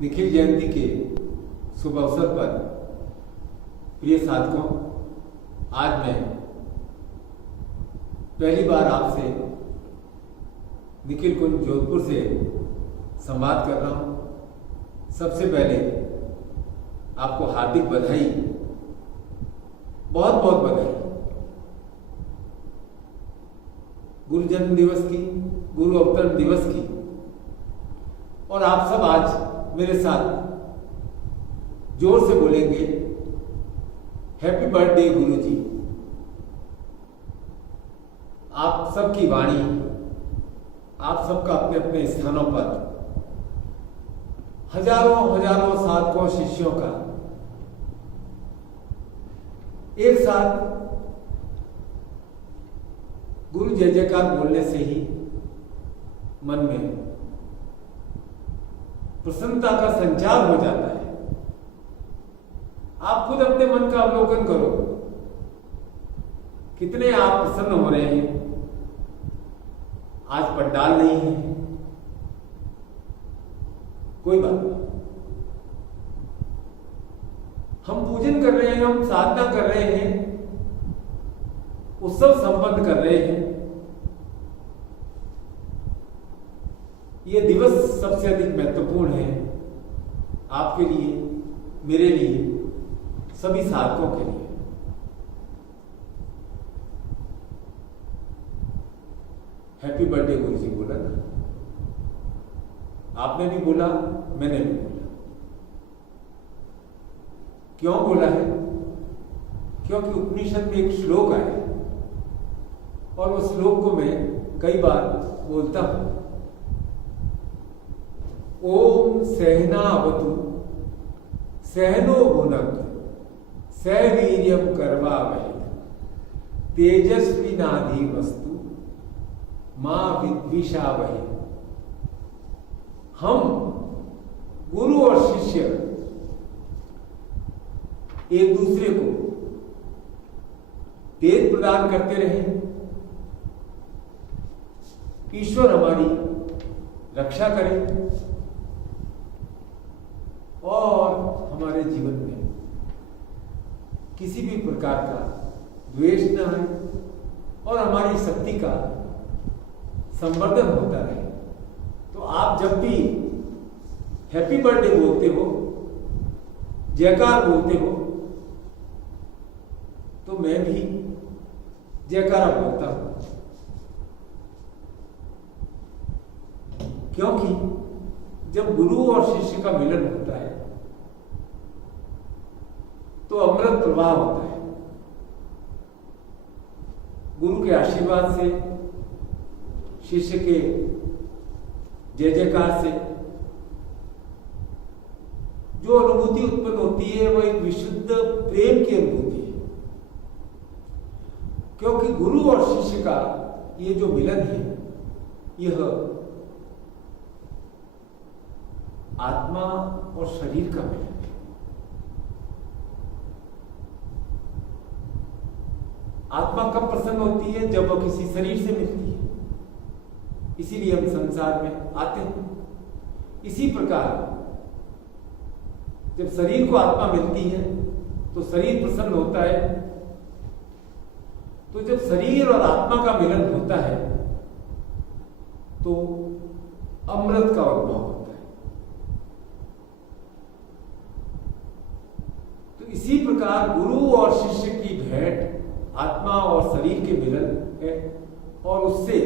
निखिल जयंती के शुभ अवसर पर प्रिय साधकों, आज मैं पहली बार आपसे निखिल कुंज जोधपुर से संवाद कर रहा हूँ। सबसे पहले आपको हार्दिक बधाई, बहुत बहुत बधाई गुरु जन्म दिवस की, गुरु अवतरण दिवस की। और आप सब आज मेरे साथ जोर से बोलेंगे हैप्पी बर्थडे गुरु जी। आप सबकी वाणी, आप सबका अपने अपने स्थानों पर हजारों हजारों साधकों शिष्यों का एक साथ गुरु जय जयकार बोलने से ही मन में प्रसन्नता का संचार हो जाता है। आप खुद अपने मन का अवलोकन करो, कितने आप प्रसन्न हो रहे हैं। आज पंडाल नहीं है, कोई बात नहीं, हम पूजन कर रहे हैं, हम साधना कर रहे हैं, उत्सव संपन्न कर रहे हैं। ये दिवस सबसे अधिक महत्वपूर्ण है आपके लिए, मेरे लिए, सभी साधकों के लिए। हैप्पी बर्थडे गुरु जी बोला ना, आपने भी बोला, मैंने भी बोला। क्यों बोला है? क्योंकि उपनिषद में एक श्लोक आया और उस श्लोक को मैं कई बार बोलता हूं। ओम सहनावतु सहनो भुनक्तु सवीर्यं कर्वावहै तेजस्विनाधीमस्तु मां विद्विषावहै। हम गुरु और शिष्य एक दूसरे को तेज प्रदान करते रहे। ईश्वर हमारी रक्षा करे और हमारे जीवन में किसी भी प्रकार का द्वेष न आए और हमारी शक्ति का संवर्धन होता रहे। तो आप जब भी हैप्पी बर्थडे बोलते हो, जयकार बोलते हो, तो मैं भी जयकारा बोलता हूं। क्योंकि जब गुरु और शिष्य का मिलन होता है तो अमृत प्रवाह होता है। गुरु के आशीर्वाद से, शिष्य के जय जयकार से जो अनुभूति उत्पन्न होती है वो एक विशुद्ध प्रेम की अनुभूति है। क्योंकि गुरु और शिष्य का ये जो मिलन है, यह आत्मा और शरीर का मिलन है। आत्मा कब प्रसन्न होती है? जब वह किसी शरीर से मिलती है, इसीलिए हम संसार में आते हैं। इसी प्रकार जब शरीर को आत्मा मिलती है तो शरीर प्रसन्न होता है। तो जब शरीर और आत्मा का मिलन होता है तो अमृत का अनुभव होता है। तो इसी प्रकार गुरु और शिष्य की भेंट आत्मा और शरीर के मिलन है और उससे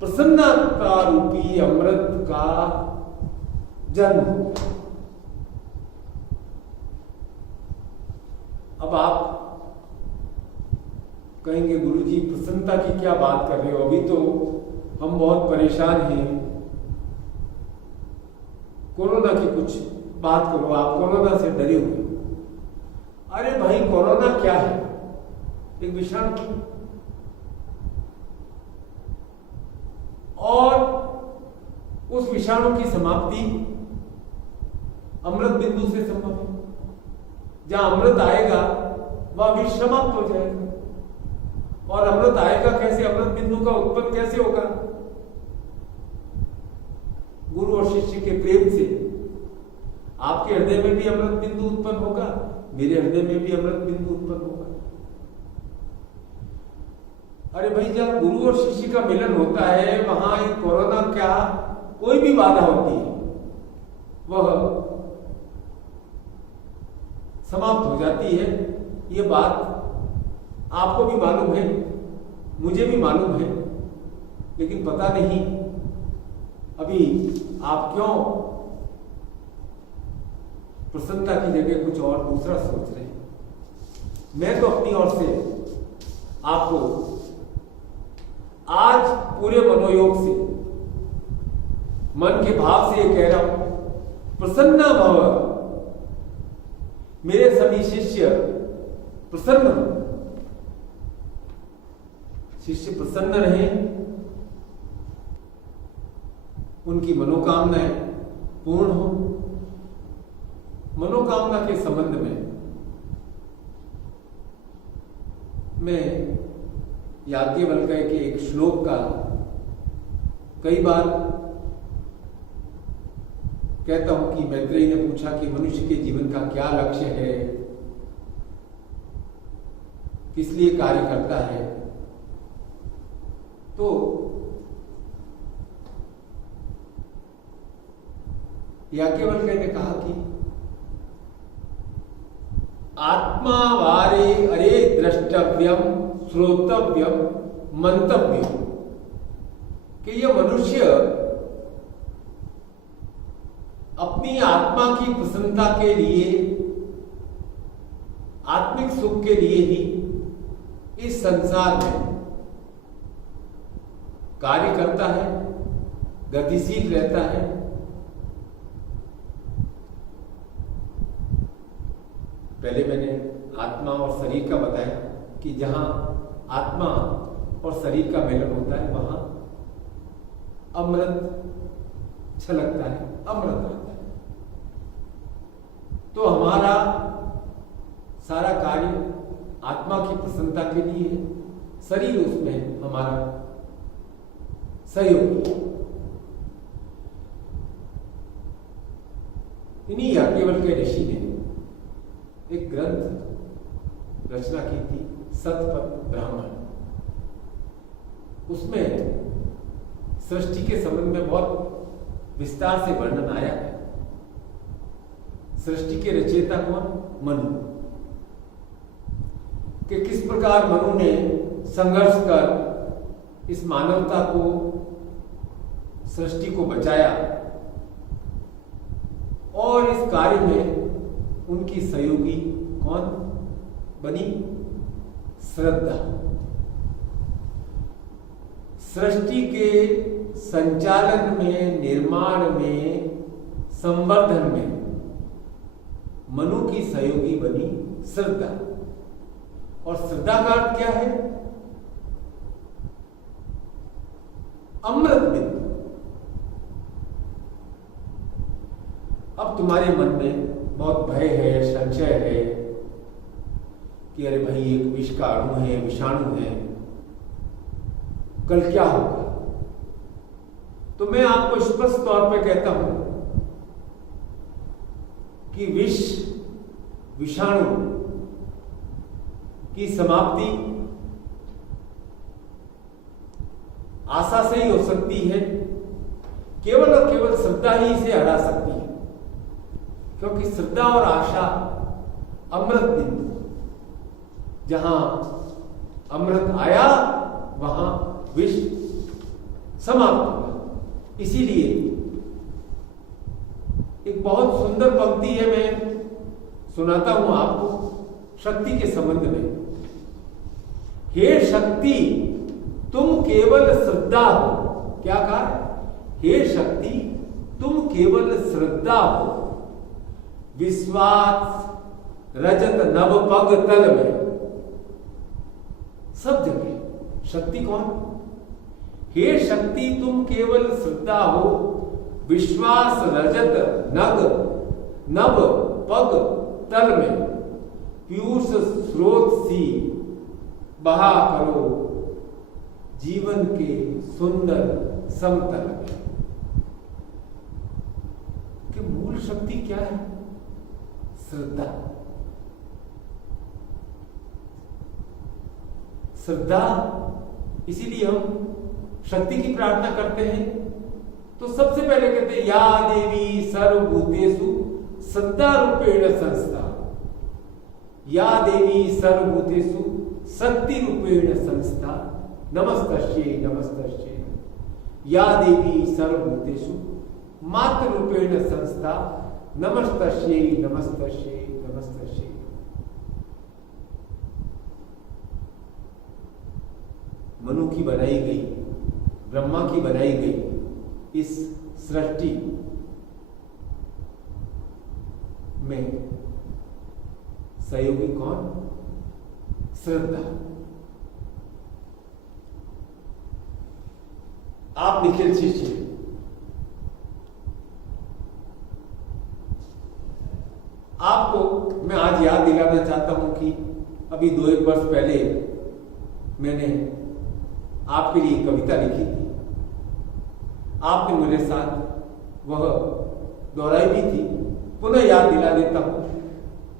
प्रसन्नता रूपी अमृत का जन्म होता है। अब आप कहेंगे गुरुजी प्रसन्नता की क्या बात कर रहे हो, अभी तो हम बहुत परेशान हैं, कोरोना की कुछ बात करो, आप कोरोना से डरे हुए। अरे भाई, कोरोना क्या है? एक विषाणु, और उस विषाणु की समाप्ति अमृत बिंदु से संभव है। जहां अमृत आएगा वह विष समाप्त हो जाएगा। और अमृत आएगा कैसे? अमृत बिंदु का उत्पन्न कैसे होगा? गुरु और शिष्य के प्रेम से आपके हृदय में भी अमृत बिंदु उत्पन्न होगा, मेरे हृदय में भी अमृत बिंदु उत्पन्न होगा। अरे भाई, जब गुरु और शिष्य का मिलन होता है, वहां कोरोना क्या कोई भी बाधा होती है वह समाप्त हो जाती है। ये बात आपको भी मालूम है, मुझे भी मालूम है, लेकिन पता नहीं अभी आप क्यों प्रसन्नता की जगह कुछ और दूसरा सोच रहे हैं। मैं तो अपनी ओर से आपको आज पूरे मनोयोग से, मन के भाव से ये कह रहा हूं, प्रसन्न भव। मेरे सभी शिष्य प्रसन्न हो, शिष्य प्रसन्न रहे, उनकी मनोकामनाएं पूर्ण हो। मनोकामना के संबंध में मैं याज्ञवल्क्य के एक श्लोक का कई बार कहता हूं कि मैत्रेयी ने पूछा कि मनुष्य के जीवन का क्या लक्ष्य है, किस लिए कार्य करता है। तो याज्ञवल्क्य ने कहा कि आत्मा वारे अरे द्रष्टव्यम श्रोतव्यम मंतव्यम, कि यह मनुष्य अपनी आत्मा की प्रसन्नता के लिए, आत्मिक सुख के लिए ही इस संसार में कार्य करता है, गतिशील रहता है। पहले मैंने आत्मा और शरीर का बताया कि जहां आत्मा और शरीर का मिलन होता है वहां अमृत छलकता है, अमृत रहता है। तो हमारा सारा कार्य आत्मा की प्रसन्नता के लिए है, शरीर उसमें हमारा सहयोगी है। इन्हीं याज्ञवल्क्य ऋषि ने एक ग्रंथ रचना की थी, शतपथ ब्राह्मण। उसमें सृष्टि के संबंध में बहुत विस्तार से वर्णन आया है। सृष्टि के रचयिता कौन? मनु। कि किस प्रकार मनु ने संघर्ष कर इस मानवता को, सृष्टि को बचाया, और इस कार्य में उनकी सहयोगी कौन बनी? श्रद्धा। सृष्टि के संचालन में, निर्माण में, संवर्धन में मनु की सहयोगी बनी श्रद्धा। और श्रद्धा का अर्थ क्या है? अमृत बिंदु। अब तुम्हारे मन में बहुत भय है, संशय है कि अरे भाई, एक विष का अणु है, विषाणु है, कल क्या होगा। तो मैं आपको स्पष्ट तौर पे कहता हूं कि विष, विषाणु की समाप्ति आशा से ही हो सकती है। केवल और केवल श्रद्धा ही इसे हरा सकती है, क्योंकि श्रद्धा और आशा अमृत बिंदु, जहां अमृत आया वहां विष समाप्त हुआ। इसीलिए एक बहुत सुंदर पंक्ति है, मैं सुनाता हूं आपको शक्ति के संबंध में। हे शक्ति, तुम केवल श्रद्धा हो। क्या कहा? हे शक्ति, तुम केवल श्रद्धा हो। विश्वास रजत नव पग तल में, सब जगह शक्ति कौन? हे शक्ति, तुम केवल श्रद्धा हो। विश्वास रजत नव पग तल में, पीयूष स्रोत सी बहा करो जीवन के सुंदर समतल में। कि मूल शक्ति क्या है? श्रद्धा। श्रद्धा, इसीलिए हम शक्ति की प्रार्थना करते हैं। तो सबसे पहले कहते हैं या देवी सर्वभूतेषु श्रद्धा रूपेण संस्था, या देवी सर्वभूतेषु शक्ति रूपेण संस्था, नमस्तस्यै नमस्तस्यै। या देवी सर्वभूतेषु मात्र रूपेण संस्था, नमस्तस्यै नमस्तस्यै नमस्तस्यै। मनु की बनाई गई, ब्रह्मा की बनाई गई इस सृष्टि में सहयोगी कौन? श्रद्धा। आप निखिल शिष्य, आपको मैं आज याद दिलाना चाहता हूं कि अभी 2-1 वर्ष पहले मैंने आपके लिए कविता लिखी थी। आपने मेरे साथ वह दोहराई भी थी। पुनः याद दिला देता हूं,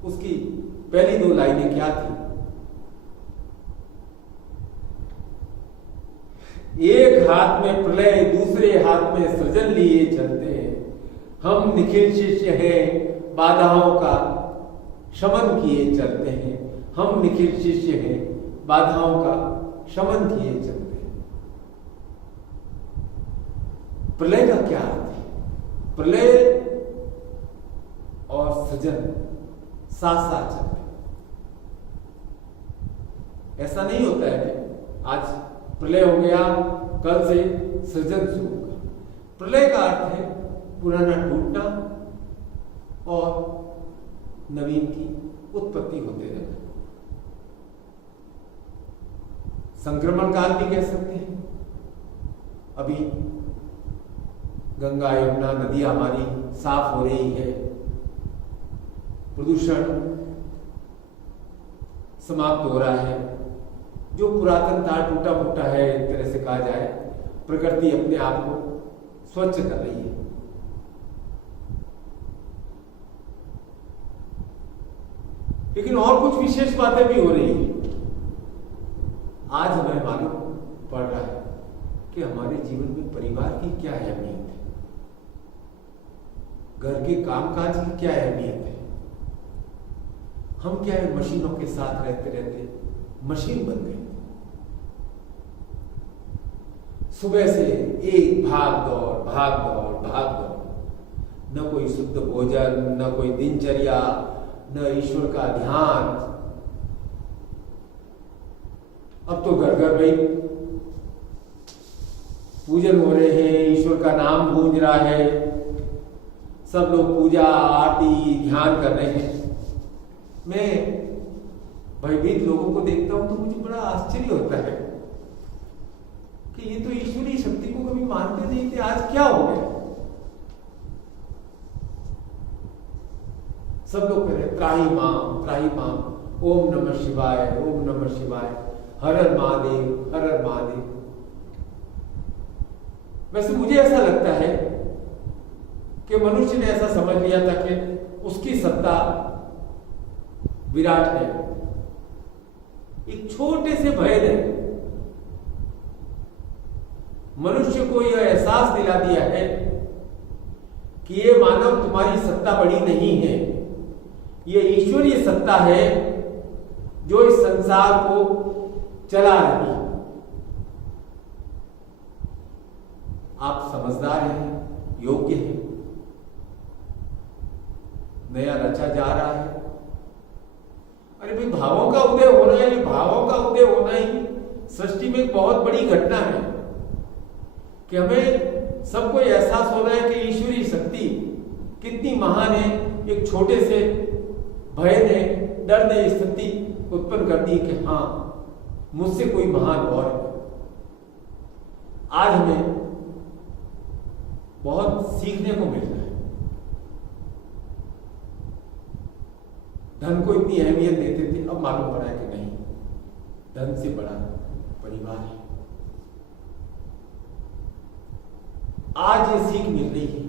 उसकी पहली 2 लाइनें क्या थी? एक हाथ में प्रलय, दूसरे हाथ में सृजन लिए चलते हैं। हम निखिल शिष्य हैं, बाधाओं का शमन किए चलते हैं। हम निखिल शिष्य हैं, बाधाओं का शमन किए चलते हैं। प्रलय का क्या अर्थ है? प्रलय और सृजन साथ साथ चलते हैं। ऐसा नहीं होता है कि आज प्रलय हो गया, कल से सृजन शुरू होगा। प्रलय का अर्थ है पुराना टूटना और नवीन की उत्पत्ति होते रहना। संक्रमण काल भी कह सकते हैं। अभी गंगा यमुना नदियां हमारी साफ हो रही है, प्रदूषण समाप्त हो रहा है। जो पुरातन था, टूटा फूटा है, एक तरह से कहा जाए, प्रकृति अपने आप को स्वच्छ कर रही है। लेकिन और कुछ विशेष बातें भी हो रही है। आज हमें मालूम पड़ रहा है कि हमारे जीवन में परिवार की क्या अहमियत है, घर के कामकाज की क्या अहमियत है। हम क्या है, मशीनों के साथ रहते रहते मशीन बन गए। सुबह से एक भाग दौड़ भाग दौड़ भाग दौड़, न कोई शुद्ध भोजन, न कोई दिनचर्या, न ईश्वर का ध्यान। अब तो घर घर में पूजन हो रहे हैं, ईश्वर का नाम गूंज रहा है, सब लोग पूजा आरती ध्यान कर रहे हैं। मैं भयभीत लोगों को देखता हूं तो मुझे बड़ा आश्चर्य होता है कि ये तो ईश्वरीय शक्ति को कभी मानते नहीं थे, आज क्या हो गया? सब लोग कह रहे त्राही माम, ओम नमः शिवाय, ओम नमः शिवाय, हर हर महादेव, हर हर महादेव। वैसे मुझे ऐसा लगता है कि मनुष्य ने ऐसा समझ लिया था कि उसकी सत्ता विराट है। एक छोटे से भय ने मनुष्य को यह एहसास दिला दिया है कि ये मानव तुम्हारी सत्ता बड़ी नहीं है, ये ईश्वरीय सत्ता है जो इस संसार को चला रही है। आप समझदार हैं, योग्य हैं, नया रचा जा रहा है। अरे भाई, भावों का उदय होना है, ये भावों का उदय होना ही सृष्टि में एक बहुत बड़ी घटना है कि हमें सबको एहसास हो रहा है कि ईश्वरीय शक्ति कितनी महान है। एक छोटे से भय ने, डर ने स्थिति उत्पन्न कर दी कि हाँ, मुझसे कोई महान और है। आज हमें बहुत सीखने को मिल रहा है। धन को इतनी अहमियत देते थे, अब मालूम पड़ा है कि नहीं, धन से बड़ा परिवार है। आज ये सीख मिल रही है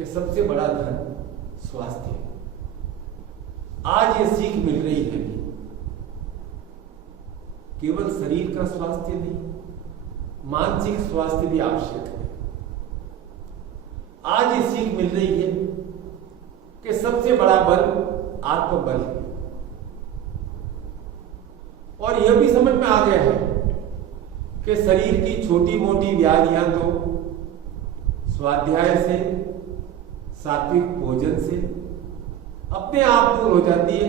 कि सबसे बड़ा धन स्वास्थ्य है। आज ये सीख मिल रही है कि केवल शरीर का स्वास्थ्य नहीं, मानसिक स्वास्थ्य भी आवश्यक है। आज ये सीख मिल रही है कि सबसे बड़ा बल आत्मबल है। और यह भी समझ में आ गया है कि शरीर की छोटी मोटी व्याधियां तो स्वाध्याय से, सात्विक भोजन से अपने आप दूर हो जाती है।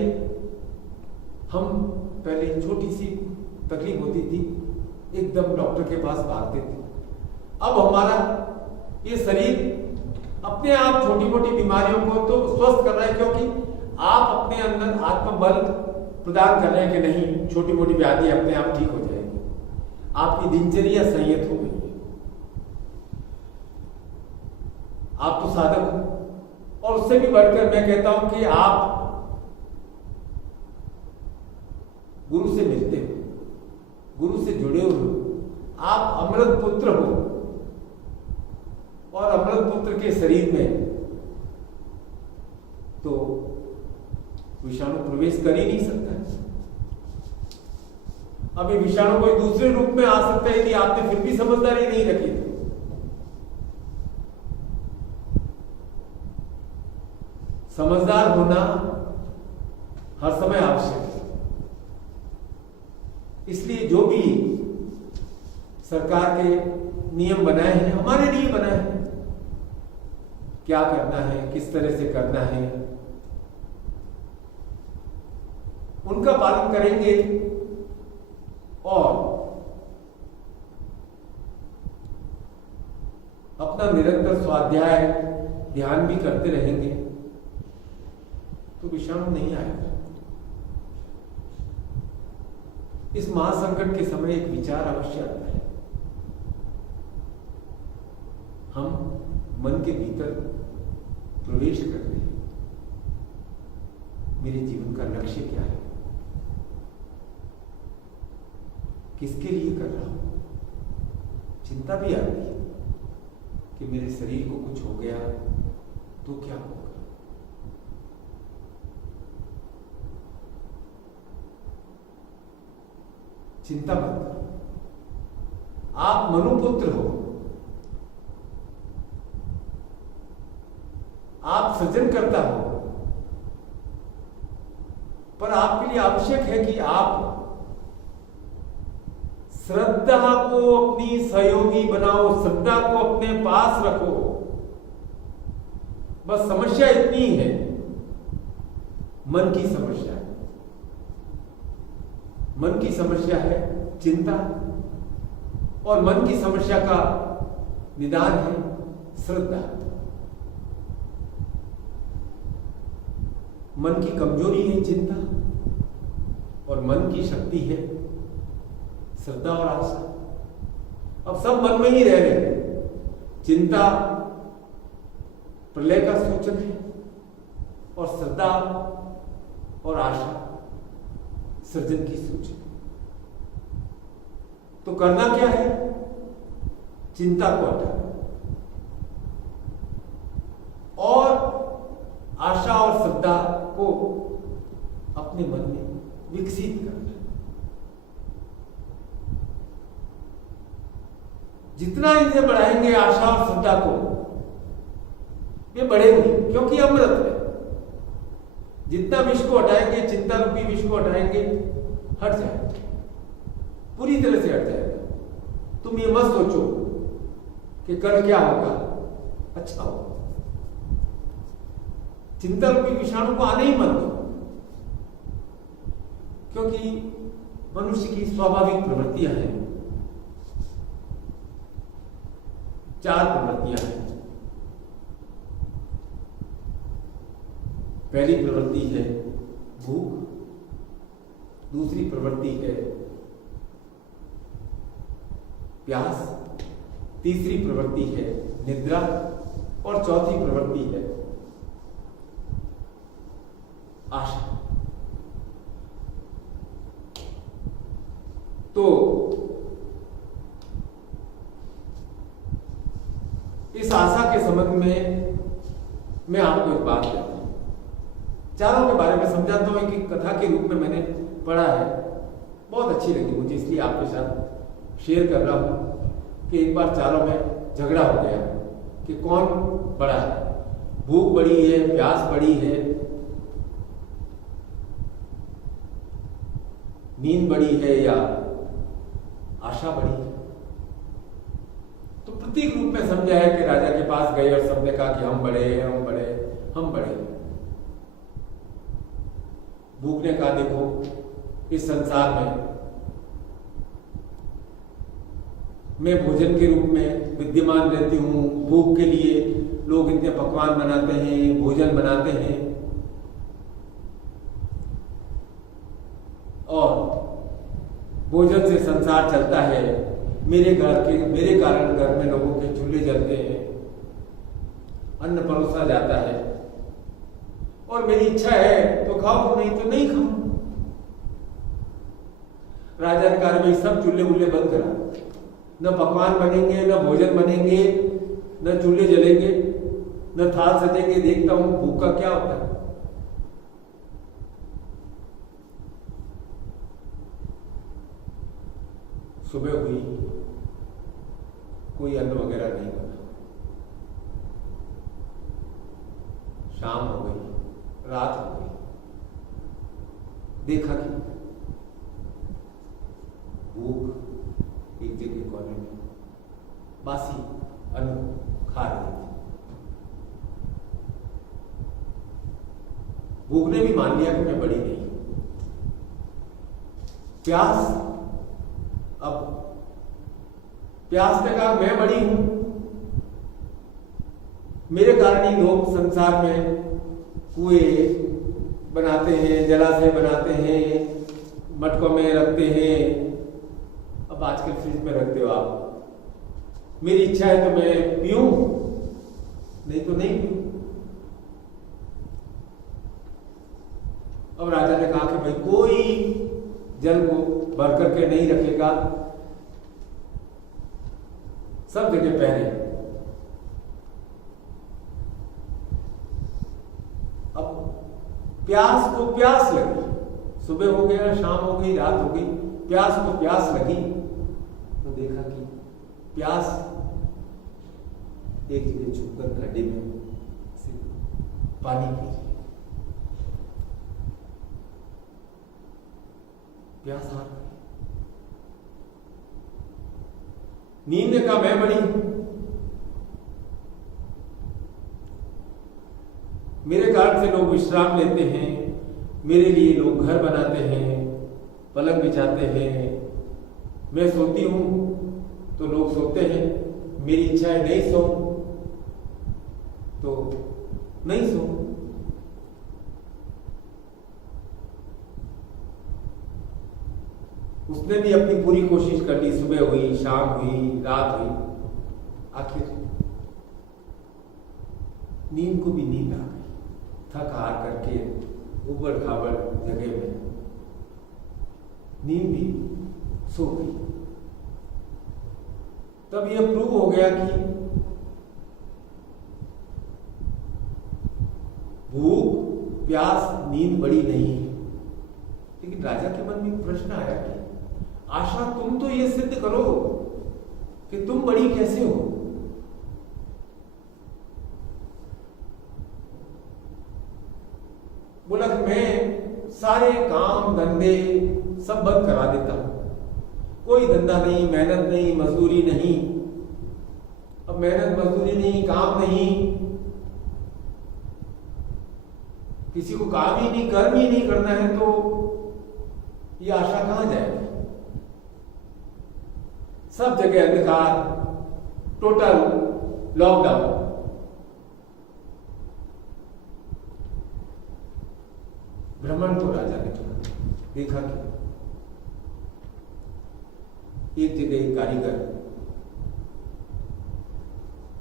हम पहले छोटी सी तकलीफ होती थी, एकदम डॉक्टर के पास भागते थे। अब हमारा ये शरीर अपने आप छोटी मोटी बीमारियों को तो स्वस्थ कर रहा है, क्योंकि आप अपने अंदर आत्मबल प्रदान कर रहे हैं कि नहीं, छोटी मोटी व्याधि अपने आप ठीक हो जाएगी। आपकी दिनचर्या संयत हो गई है, आप तो साधक हो। और उससे भी बढ़कर मैं कहता हूं कि आप गुरु से मिलते हो, गुरु से जुड़े हो, आप अमृत पुत्र हो। और अमृत पुत्र के शरीर में तो विषाणु प्रवेश कर ही नहीं सकता। अब ये विषाणु कोई दूसरे रूप में आ सकता है यदि आपने फिर भी समझदारी नहीं रखी। समझदार होना हर समय आवश्यक है। इसलिए जो भी सरकार के नियम बनाए हैं, हमारे लिए बनाए हैं, क्या करना है, किस तरह से करना है, उनका पालन करेंगे और अपना निरंतर स्वाध्याय ध्यान भी करते रहेंगे तो विषाणु नहीं आएगा। इस महासंकट के समय एक विचार अवश्य आता है। हम मन के भीतर प्रवेश कर रहे हैं। मेरे जीवन का लक्ष्य क्या है, किसके लिए कर रहा हूं। चिंता भी आती है कि मेरे शरीर को कुछ हो गया तो क्या होगा। चिंता मत करो, आप मनुपुत्र हो, आप सृजन करता हो, पर आपके लिए आवश्यक है कि आप श्रद्धा को अपनी सहयोगी बनाओ, श्रद्धा को अपने पास रखो। बस समस्या इतनी है, मन की समस्या है। मन की समस्या है चिंता, और मन की समस्या का निदान है श्रद्धा। मन की कमजोरी है चिंता, और मन की शक्ति है श्रद्धा और आशा। अब सब मन में ही रह रहे हैं। चिंता प्रलय का सूचक है, और श्रद्धा और आशा सृजन की सूचक। तो करना क्या है, चिंता को हटाना और आशा और श्रद्धा को अपने मन में विकसित करना। जितना इनसे बढ़ाएंगे आशा और श्रद्धा को, ये बढ़ेंगे, क्योंकि अमृत है। जितना विष को हटाएंगे, चिंता रूपी विष को हटाएंगे, हट जाएगा, पूरी तरह से हट जाएगा। तुम ये मत सोचो कि कल क्या होगा, अच्छा होगा। चिंता रूपी विषाणु को आने ही मत दो, क्योंकि मनुष्य की स्वाभाविक प्रवृत्तियां हैं। 4 प्रवृत्तियां हैं। पहली प्रवृत्ति है भूख, दूसरी प्रवृत्ति है प्यास, तीसरी प्रवृत्ति है निद्रा, और चौथी प्रवृत्ति है आशा। तो इस आशा के संबंध में मैं आपको एक बात कहता हूँ, चारों के बारे में समझाता हूँ कि कथा के रूप में मैंने पढ़ा है, बहुत अच्छी लगी मुझे, इसलिए आपके साथ शेयर कर रहा हूँ कि एक बार चारों में झगड़ा हो गया कि कौन बड़ा है, भूख बड़ी है, प्यास बड़ी है, नींद बड़ी है या आशा बड़ी है। तो प्रतीक रूप में समझाया कि राजा के पास गए और सबने कहा कि हम बड़े हैं, हम बड़े, हम बड़े। भूख ने कहा देखो इस संसार में मैं भोजन के रूप में विद्यमान रहती हूँ, भूख के लिए लोग इतने पकवान बनाते हैं, भोजन बनाते हैं, और भोजन से संसार चलता है। मेरे कारण घर में लोगों के चूल्हे जलते हैं, अन्न परोसा जाता है, और मेरी इच्छा है तो खाओ, नहीं तो नहीं खाओ। राजा ने कहा भाई सब चूल्हे वूल्हे बंद करा, न पकवान बनेंगे, न भोजन बनेंगे, न चूल्हे जलेंगे, न थाल सजेंगे, देखता हूं भूख का क्या होता है। सुबह हुई, कोई अन्न वगैरह नहीं बना, शाम हो गई, रात हो गई, देखा कि भूख एक जगह कोने में बासी अन्न खा रही थी। भूख ने भी मान लिया कि मैं बड़ी नहीं। प्यास ने कहा मैं बड़ी हूं, मेरे कारण ही लोग संसार में कुएं बनाते हैं, जलाशय बनाते हैं, मटकों में रखते हैं, अब आजकल फ्रिज में रखते हो आप। मेरी इच्छा है तो मैं पीऊं, नहीं तो नहीं पीऊं। अब राजा ने कहा कि भाई कोई जल को भर करके नहीं रखेगा, सब जगह पहरे। अब प्यास को प्यास लगी, सुबह हो गया, शाम हो गई, रात हो गई, प्यास को प्यास लगी, तो देखा कि प्यास एक जगह छुपकर घड़े में से पानी पी रही, प्यास आ गई। नींद ने कहा मैं बड़ी हूं, मेरे कारण से लोग विश्राम लेते हैं, मेरे लिए लोग घर बनाते हैं, पलंग बिछाते हैं, मैं सोती हूं तो लोग सोते हैं, मेरी इच्छा है नहीं सो तो नहीं सो। उसने भी अपनी पूरी कोशिश कर ली, सुबह हुई, शाम हुई, रात हुई, आखिर नींद को भी नींद आ गई, थक हार करके उबड़ खाबड़ जगह में नींद भी सो गई। तब यह प्रूव हो गया कि भूख, प्यास, नींद बड़ी नहीं है। लेकिन राजा के मन में प्रश्न आया कि आशा तुम तो ये सिद्ध करो कि तुम बड़ी कैसे हो। बोला कि मैं सारे काम धंधे सब बंद करा देता हूं, कोई धंधा नहीं, मेहनत नहीं, मजदूरी नहीं। अब मेहनत मजदूरी नहीं, काम नहीं, किसी को काम ही नहीं, कर्म ही नहीं करना है, तो ये आशा कहां जाएगी। सब जगह अंधकार, टोटल लॉकडाउन। भ्रमण को राजा ने किया, देखा कि एक जगह एक कारीगर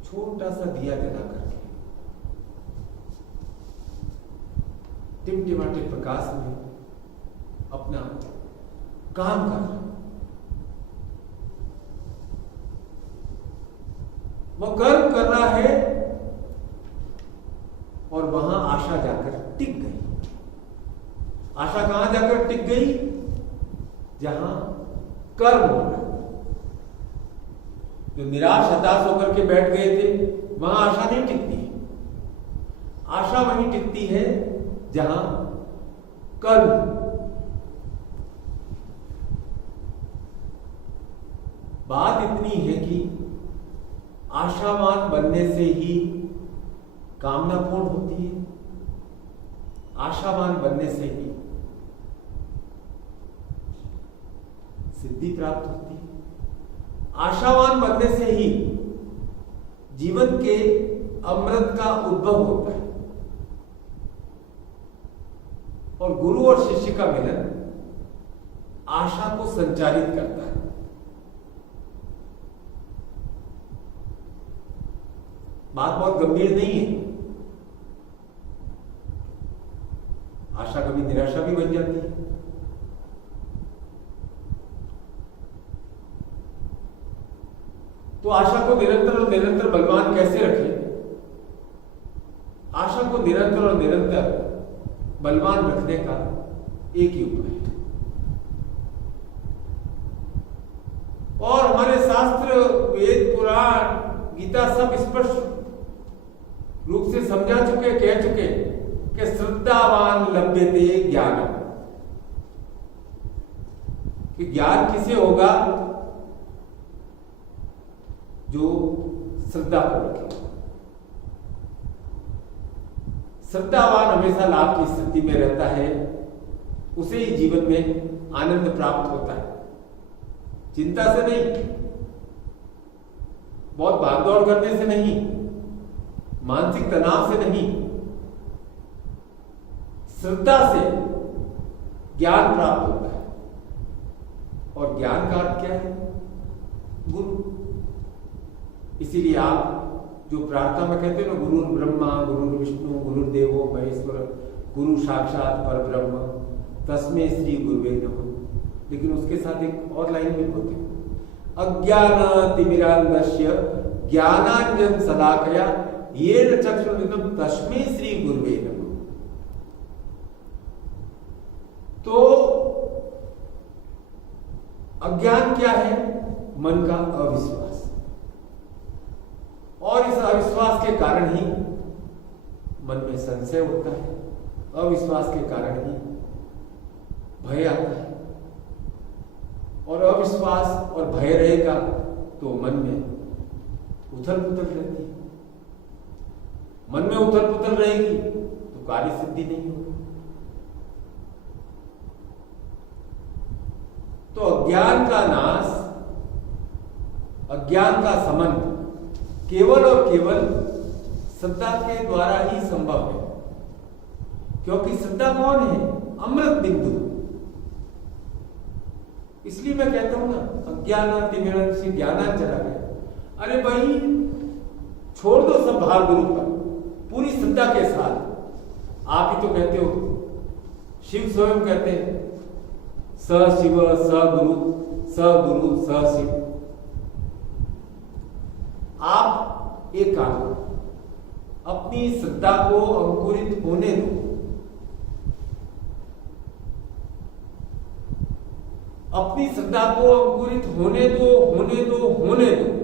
छोटा सा दिया जला करके टिमटिमाटे प्रकाश में अपना काम कर रहा। वह कर्म कर रहा है आशा जाकर टिक गई। आशा कहां जाकर टिक गई? जहां कर्म हो रहा। जो निराश हताश होकर के बैठ गए थे, वहां आशा नहीं टिकती। आशा वहीं टिकती है जहां कर्म। बात इतनी है कि आशावान बनने से ही कामना पूर्ण होती है, आशावान बनने से ही सिद्धि प्राप्त होती है, आशावान बनने से ही जीवन के अमृत का उद्भव होता है। और गुरु और शिष्य का मिलन आशा को संचारित करता है। बात बहुत गंभीर नहीं है। आशा कभी निराशा भी बन जाती है। तो आशा को निरंतर और निरंतर बलवान कैसे रखें? आशा को निरंतर और निरंतर बलवान रखने का एक ही उपाय है। और हमारे शास्त्र, वेद, पुराण, गीता सब स्पष्ट रूप से समझा चुके, कह चुके कि श्रद्धावान लभ्यते ज्ञानम, कि ज्ञान किसे होगा? जो श्रद्धा को रखे। श्रद्धावान हमेशा लाभ की स्थिति में रहता है, उसे ही जीवन में आनंद प्राप्त होता है। चिंता से नहीं, बहुत भागदौड़ करने से नहीं, मानसिक तनाव से नहीं, श्रद्धा से ज्ञान प्राप्त होता है। और ज्ञान का अर्थ क्या है? गुरु। इसीलिए आप जो प्रार्थना में कहते हो ना, गुरु ब्रह्मा गुरु विष्णु गुरुदेवो महेश्वर गुरु साक्षात पर ब्रह्म तस्मै श्री गुरुवे नमः, लेकिन उसके साथ एक और लाइन भी होती है, अज्ञानातिमिरान्धस्य ज्ञानांजन शलाकया येन चक्षुरुन्मिलितं तस्मै श्री गुरुवे नमः। तो अज्ञान क्या है? मन का अविश्वास। और इस अविश्वास के कारण ही मन में संशय होता है, अविश्वास के कारण ही भय आता है। और अविश्वास और भय रहेगा तो मन में उथल पुथल रहती है। मन में उथल पुथल रहेगी तो कार्य सिद्धि नहीं होगी। तो अज्ञान का नाश, अज्ञान का समन केवल और केवल श्रद्धा के द्वारा ही संभव है। क्योंकि श्रद्धा कौन है? अमृत बिंदु। इसलिए मैं कहता हूं ना, अज्ञानातिमिरं से ज्ञानांजन चला गया। अरे भाई, छोड़ दो सब भार गुरु पर, पूरी श्रद्धा के साथ। आप ही तो कहते हो, शिव स्वयं कहते हैं, स शिव स गुरु स शिव। आप एक काम करो, अपनी श्रद्धा को अंकुरित होने दो। अपनी श्रद्धा को अंकुरित होने दो, होने दो, होने दो।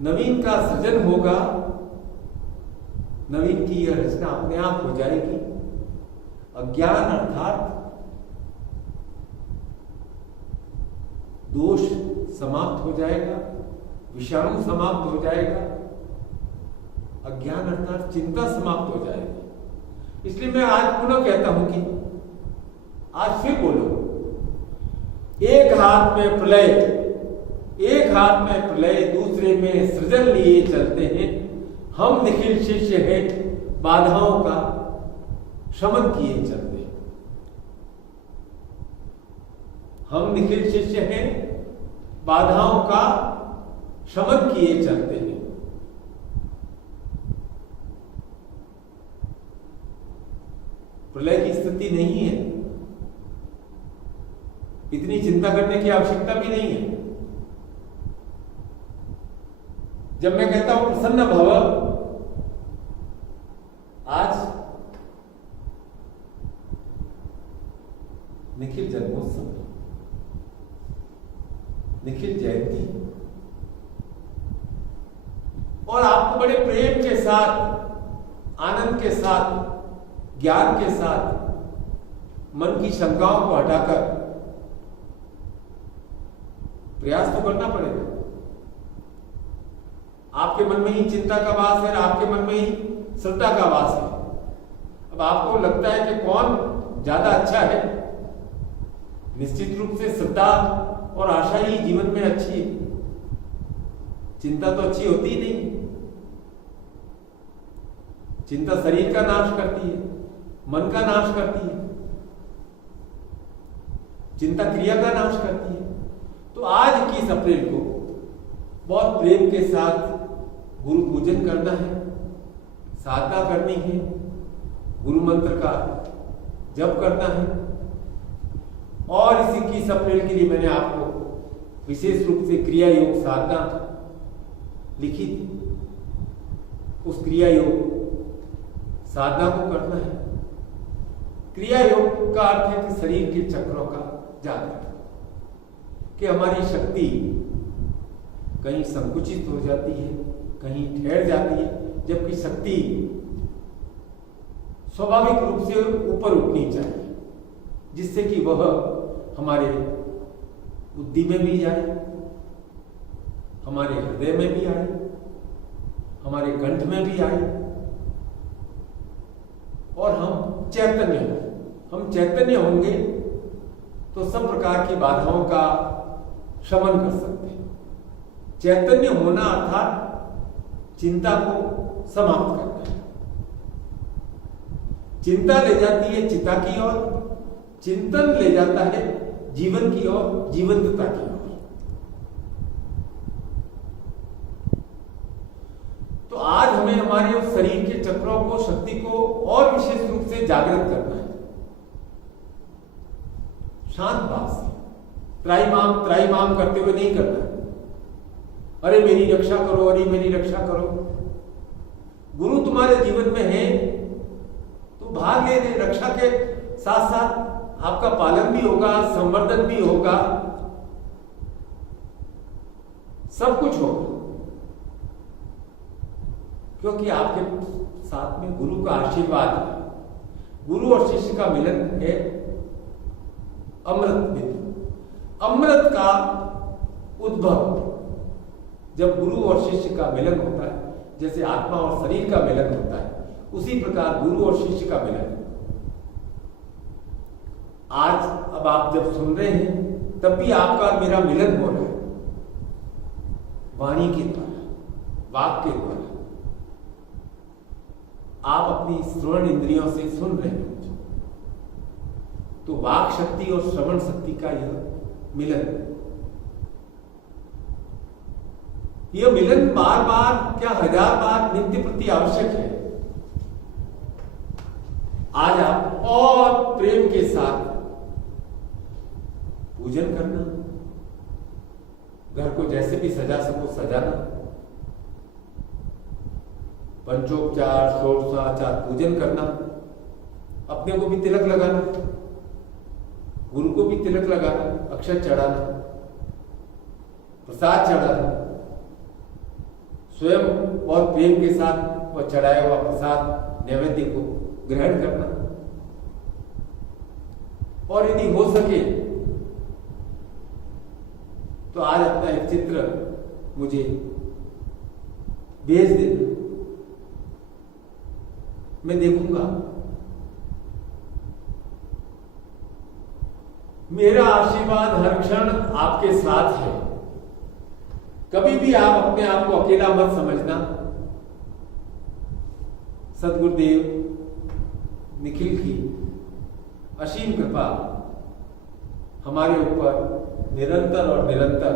नवीन का सृजन होगा, नवीन की यह रचना अपने आप हो जाएगी। अज्ञान अर्थात दोष समाप्त हो जाएगा, विषाणु समाप्त हो जाएगा, अज्ञान अर्थात चिंता समाप्त हो जाएगी। इसलिए मैं आज पुनः कहता हूं कि आज फिर बोलो, एक हाथ में प्रलय, एक हाथ में प्रलय, दूसरे में सृजन लिए चलते हैं। हम निखिल शिष्य हैं, बाधाओं का शमन किए चलते हैं। हम निखिल शिष्य हैं, बाधाओं का शमन किए चलते हैं। प्रलय की स्थिति नहीं है, इतनी चिंता करने की आवश्यकता भी नहीं है। जब मैं कहता हूं प्रसन्न भव, आज और आपको बड़े प्रेम के साथ, आनंद के साथ, ज्ञान के साथ मन की शंकाओं को हटाकर प्रयास तो करना पड़ेगा। आपके मन में ही चिंता का वास है, आपके मन में ही श्रद्धा का वास है। अब आपको लगता है कि कौन ज्यादा अच्छा है? निश्चित रूप से श्रद्धा और आशा ही जीवन में अच्छी है। चिंता तो अच्छी होती ही नहीं। चिंता शरीर का नाश करती है, मन का नाश करती है, चिंता क्रिया का नाश करती है। तो आज 21 अप्रैल को बहुत प्रेम के साथ गुरु पूजन करना है, साधना करनी है, गुरु मंत्र का जप करना है। और इस 21 अप्रैल के लिए मैंने आपको विशेष रूप से क्रिया योग साधना लिखी थी। उस क्रिया योग साधना को करना है। क्रिया योग का अर्थ है कि शरीर के चक्रों का जागरण, कि हमारी शक्ति कहीं संकुचित हो जाती है, कहीं ठहर जाती है, जबकि शक्ति स्वाभाविक रूप से ऊपर उठनी चाहिए, जिससे कि वह हमारे बुद्धि में भी जाए, हमारे हृदय में भी आए, हमारे कंठ में भी आए और हम चैतन्य हों। हम चैतन्य होंगे तो सब प्रकार की बाधाओं का शमन कर सकते हैं। चैतन्य होना अर्थात चिंता को समाप्त करना है। चिंता ले जाती है चिता की ओर, चिंतन ले जाता है जीवन की ओर, जीवंतता की ओर। तो आज हमें हमारे उस शरीर के चक्रों को, शक्ति को और विशेष रूप से जागृत करना है। शांत भाव से, त्राईमाम करते हुए नहीं करना है। अरे मेरी रक्षा करो, अरे मेरी रक्षा करो। गुरु तुम्हारे जीवन में है तो भाग ले रहे। रक्षा के साथ साथ आपका पालन भी होगा, संवर्धन भी होगा, सब कुछ होगा, क्योंकि आपके साथ में गुरु का आशीर्वाद है। गुरु और शिष्य का मिलन है अमृत बिंदु। अमृत का उद्भव जब गुरु और शिष्य का मिलन होता है, जैसे आत्मा और शरीर का मिलन होता है, उसी प्रकार गुरु और शिष्य का मिलन। आज अब आप जब सुन रहे हैं तब भी आपका और मेरा मिलन हो रहा है, वाणी के द्वारा, वाक के द्वारा। आप अपनी श्रवण इंद्रियों से सुन रहे हैं, तो वाक शक्ति और श्रवण शक्ति का यह मिलन, यह मिलन बार बार क्या 1000 बार नित्य प्रति आवश्यक है। आज आप और प्रेम के साथ पूजन करना, घर को जैसे भी सजा सको सजाना, पंचोपचार, षोडशाचार पूजन करना, अपने को भी तिलक लगाना, गुरु को भी तिलक लगाना, अक्षत चढ़ाना, प्रसाद चढ़ाना, स्वयं और प्रेम के साथ वह चढ़ाया हुआ प्रसाद नैवेद्य को ग्रहण करना। और यदि हो सके तो आज अपना एक चित्र मुझे भेज देना, मैं देखूंगा। मेरा आशीर्वाद हर क्षण आपके साथ है। कभी भी आप अपने आप को अकेला मत समझना। सद्गुरुदेव निखिल की असीम कृपा हमारे ऊपर निरंतर और निरंतर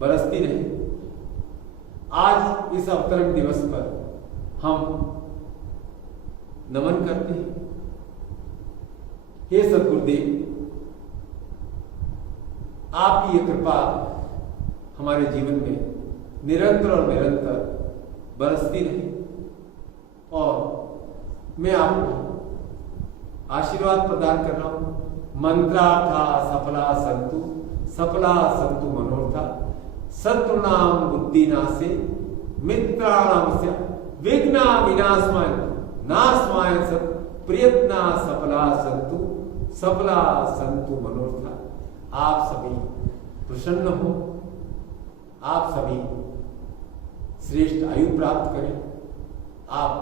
बरसती रहे। आज इस अवतरण दिवस पर हम नमन करते हैं। हे सद्गुरुदेव, आपकी ये कृपा हमारे जीवन में निरंतर और निरंतर बरसती रहे। और मैं आपको आशीर्वाद प्रदान कर रहा हूं। मंत्रार्था सफला संतु मनोरथा, शत्रुनाम बुद्धिनाशे मित्राणामस्य विघ्ना विनाशमाय नाशमाय सत् प्रयत्ना सफला संतु मनोरथा। आप सभी प्रसन्न हो, आप सभी श्रेष्ठ आयु प्राप्त करें, आप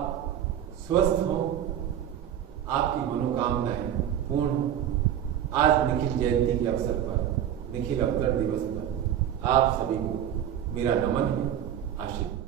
स्वस्थ हो, आपकी मनोकामनाएं पूर्ण हो। आज निखिल जयंती के अवसर पर, निखिल अवतरण दिवस पर आप सभी को मेरा नमन है, आशीर्वाद।